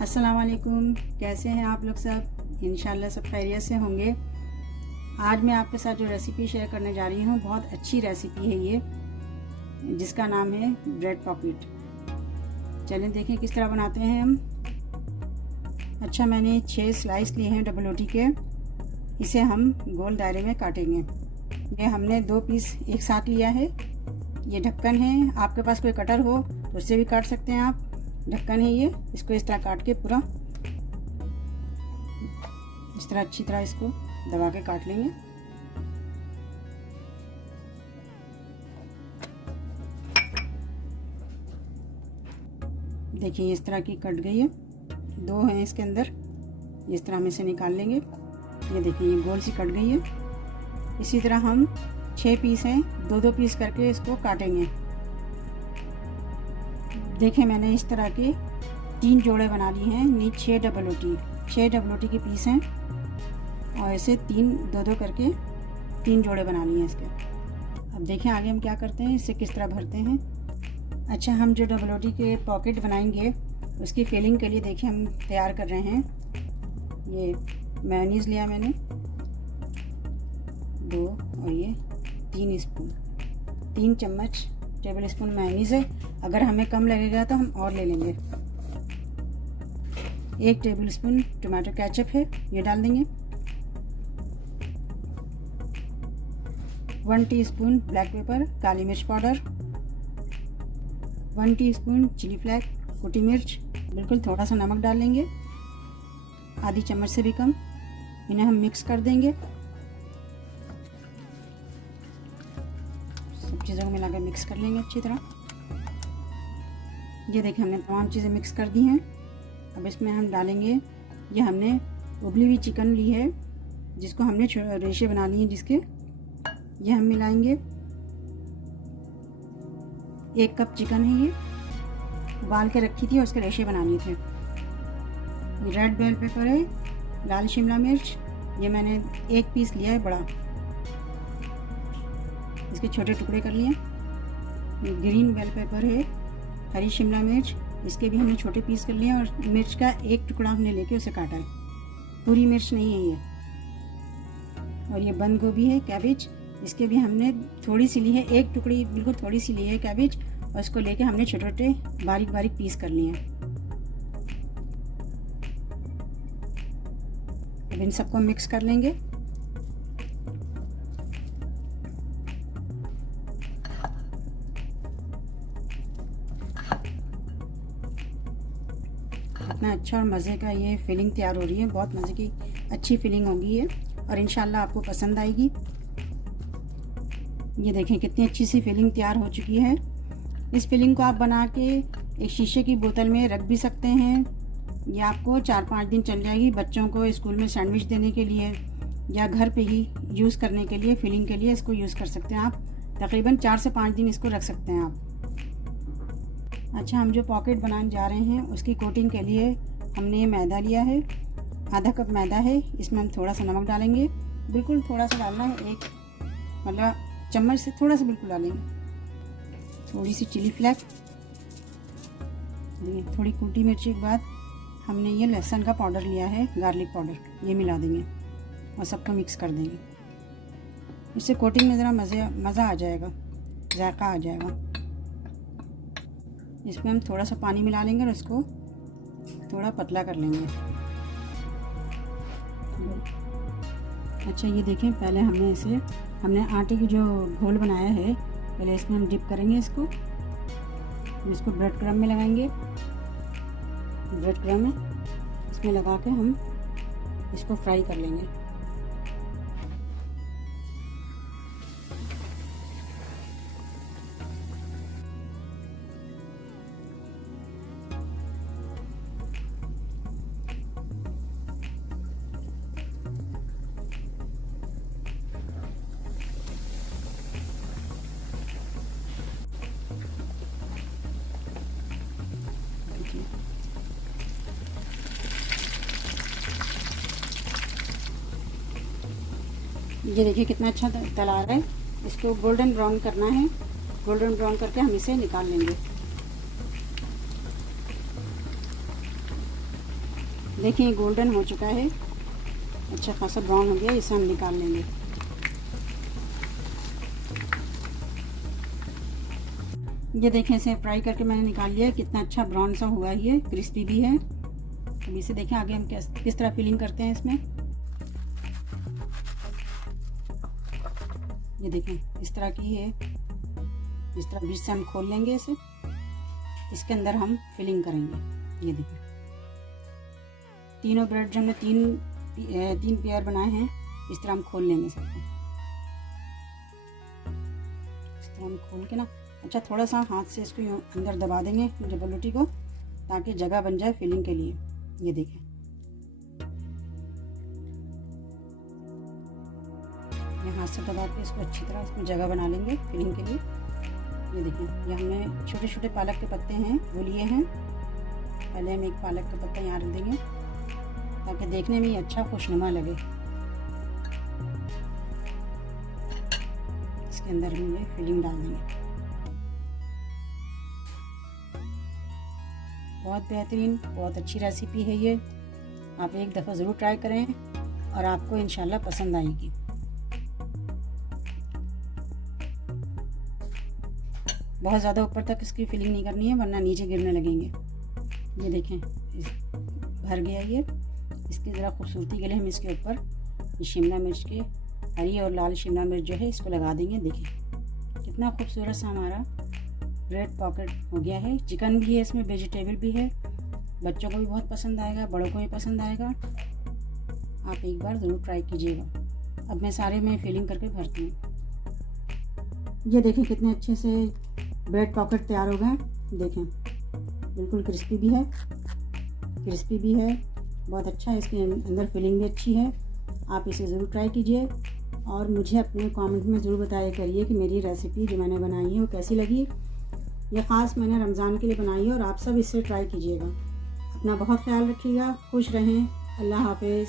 अस्सलाम वालेकुम। कैसे हैं आप लोग सब? इंशाल्लाह सब खैरियत से होंगे। आज मैं आपके साथ जो रेसिपी शेयर करने जा रही हूँ, बहुत अच्छी रेसिपी है ये, जिसका नाम है ब्रेड पॉकेट। चलें देखें किस तरह बनाते हैं हम। अच्छा, मैंने 6 स्लाइस लिए हैं डबल रोटी के। इसे हम गोल दायरे में काटेंगे। ये हमने 2 पीस एक साथ लिया है। ये ढक्कन है, आपके पास कोई कटर हो तो उससे भी काट सकते हैं आप। ढक्कन है ये, इसको इस तरह काट के पूरा इस तरह अच्छी तरह इसको दबा के काट लेंगे। देखिए इस तरह की कट गई है। 2 हैं इसके अंदर, इस तरह हम इसे निकाल लेंगे। ये देखिए ये गोल सी कट गई है। इसी तरह हम 6 पीस हैं, 2-2 पीस करके इसको काटेंगे। देखें मैंने इस तरह के 3 जोड़े बना लिए हैं। 6 डबल रोटी के पीस हैं और ऐसे 2-2 करके 3 जोड़े बना लिए हैं इसके। अब देखें आगे हम क्या करते हैं, इसे किस तरह भरते हैं। अच्छा, हम जो डबल रोटी के पॉकेट बनाएंगे उसकी फिलिंग के लिए देखिए हम तैयार कर रहे हैं। ये मेयोनीज़ लिया मैंने 2 और ये 3 चम्मच टेबल स्पून मेयोनीज़ है। अगर हमें कम लगेगा तो हम और ले लेंगे। 1 टेबल स्पून टमाटो केचप है, ये डाल देंगे। 1 टीस्पून ब्लैक पेपर काली मिर्च पाउडर, 1 टीस्पून चिली फ्लेक्स कुटी मिर्च, बिल्कुल थोड़ा सा नमक डाल लेंगे, आधी चम्मच से भी कम। इन्हें हम मिक्स कर देंगे। सब चीज़ों को मिलाकर मिक्स कर लेंगे अच्छी तरह। ये देखिए हमने तमाम चीज़ें मिक्स कर दी हैं। अब इसमें हम डालेंगे, ये हमने उबली हुई चिकन ली है जिसको हमने रेशे बना लिए हैं जिसके, ये हम मिलाएंगे। 1 कप चिकन है, ये उबाल के रखी थी और उसके रेशे बना लिए थे। ये रेड बेल पेपर है, लाल शिमला मिर्च, ये मैंने 1 पीस लिया है बड़ा, इसके छोटे टुकड़े कर लिए। ये ग्रीन बेल पेपर है, हरी शिमला मिर्च, इसके भी हमने छोटे पीस कर लिए और मिर्च का 1 टुकड़ा हमने लेके उसे काटा है, पूरी मिर्च नहीं है ये। और ये बंद गोभी है, कैबेज, इसके भी हमने थोड़ी सी ली है, 1 टुकड़ी बिल्कुल थोड़ी सी ली है कैबेज, और इसको लेके हमने छोटे छोटे बारीक बारीक पीस कर लिए हैं। अब इन सबको मिक्स कर लेंगे। इतना अच्छा और मज़े का ये फिलिंग तैयार हो रही है, बहुत मज़े की अच्छी फिलिंग होगी ये, और इंशाल्लाह आपको पसंद आएगी। ये देखें कितनी अच्छी सी फिलिंग तैयार हो चुकी है। इस फिलिंग को आप बना के एक शीशे की बोतल में रख भी सकते हैं। ये आपको 4-5 दिन चल जाएगी। बच्चों को स्कूल में सैंडविच देने के लिए या घर पे ही यूज़ करने के लिए, फिलिंग के लिए इसको यूज़ कर सकते हैं आप। तकरीबन 4 से 5 दिन इसको रख सकते हैं आप। अच्छा, हम जो पॉकेट बनाने जा रहे हैं उसकी कोटिंग के लिए हमने मैदा लिया है, आधा कप मैदा है। इसमें हम थोड़ा सा नमक डालेंगे, बिल्कुल थोड़ा सा डालना है, एक मतलब चम्मच से थोड़ा सा बिल्कुल डालेंगे। थोड़ी सी चिली फ्लेक्स, थोड़ी कुटी मिर्ची के बाद हमने ये लहसुन का पाउडर लिया है, गार्लिक पाउडर, ये मिला देंगे और सबको मिक्स कर देंगे। इससे कोटिंग में ज़रा मज़ा आ जाएगा, जायका आ जाएगा। इसमें हम थोड़ा सा पानी मिला लेंगे और उसको थोड़ा पतला कर लेंगे। अच्छा, ये देखें पहले हमने आटे की जो घोल बनाया है, पहले इसमें हम डिप करेंगे इसको ब्रेड क्रम्ब में लगाएंगे। ब्रेड क्रम्ब में इसमें लगा के हम इसको फ्राई कर लेंगे। ये देखिए कितना अच्छा तला रहा है। इसको गोल्डन ब्राउन करना है। गोल्डन ब्राउन करके हम इसे निकाल लेंगे। देखिए गोल्डन हो चुका है, अच्छा खासा ब्राउन हो गया, इसे हम निकाल लेंगे। ये देखें, इसे फ्राई करके मैंने निकाल लिया है, कितना अच्छा ब्राउन सा हुआ है, ये क्रिस्पी भी है। अब इसे देखें आगे हम किस तरह फिलिंग करते हैं इसमें। ये देखें इस तरह की है, इस तरह बीच से हम खोल लेंगे इसे, इसके अंदर हम फिलिंग करेंगे। ये देखें तीनों ब्रेड जो हमने तीन पेयर बनाए हैं, इस तरह हम खोल लेंगे सबको। इस तरह हम खोल के ना अच्छा थोड़ा सा हाथ से इसको अंदर दबा देंगे डबल रोटी को, ताकि जगह बन जाए फिलिंग के लिए। ये देखें ये हाथ से दबा के इसको अच्छी तरह इसमें जगह बना लेंगे फिलिंग के लिए। ये देखें, ये हमने छोटे छोटे पालक के पत्ते हैं वो लिए हैं। पहले हम एक पालक का पत्ता यहाँ रख देंगे ताकि देखने में ही अच्छा खुशनुमा लगे। इसके अंदर हम ये फिलिंग डाल देंगे। बहुत बेहतरीन, बहुत अच्छी रेसिपी है ये, आप एक दफ़ा ज़रूर ट्राई करें और आपको इंशाल्लाह पसंद आएगी। बहुत ज़्यादा ऊपर तक इसकी फिलिंग नहीं करनी है, वरना नीचे गिरने लगेंगे। ये देखें भर गया ये। इसकी ज़रा खूबसूरती के लिए हम इसके ऊपर ये शिमला मिर्च के हरी और लाल शिमला मिर्च जो है इसको लगा देंगे। देखें कितना खूबसूरत सा हमारा ब्रेड पॉकेट हो गया है। चिकन भी है इसमें, वेजिटेबल भी है, बच्चों को भी बहुत पसंद आएगा, बड़ों को भी पसंद आएगा। आप एक बार ज़रूर ट्राई कीजिएगा। अब मैं सारे में फिलिंग करके भरती हूँ। ये देखें कितने अच्छे से ब्रेड पॉकेट तैयार हो गए। देखें बिल्कुल क्रिस्पी भी है, बहुत अच्छा है, इसके अंदर फिलिंग भी अच्छी है। आप इसे ज़रूर ट्राई कीजिए और मुझे अपने कमेंट में ज़रूर बताया करिए कि मेरी रेसिपी जो मैंने बनाई है वो कैसी लगी। यह ख़ास मैंने रमज़ान के लिए बनाई है और आप सब इससे ट्राई कीजिएगा। अपना बहुत ख्याल रखिएगा, खुश रहें, अल्लाह हाफिज़।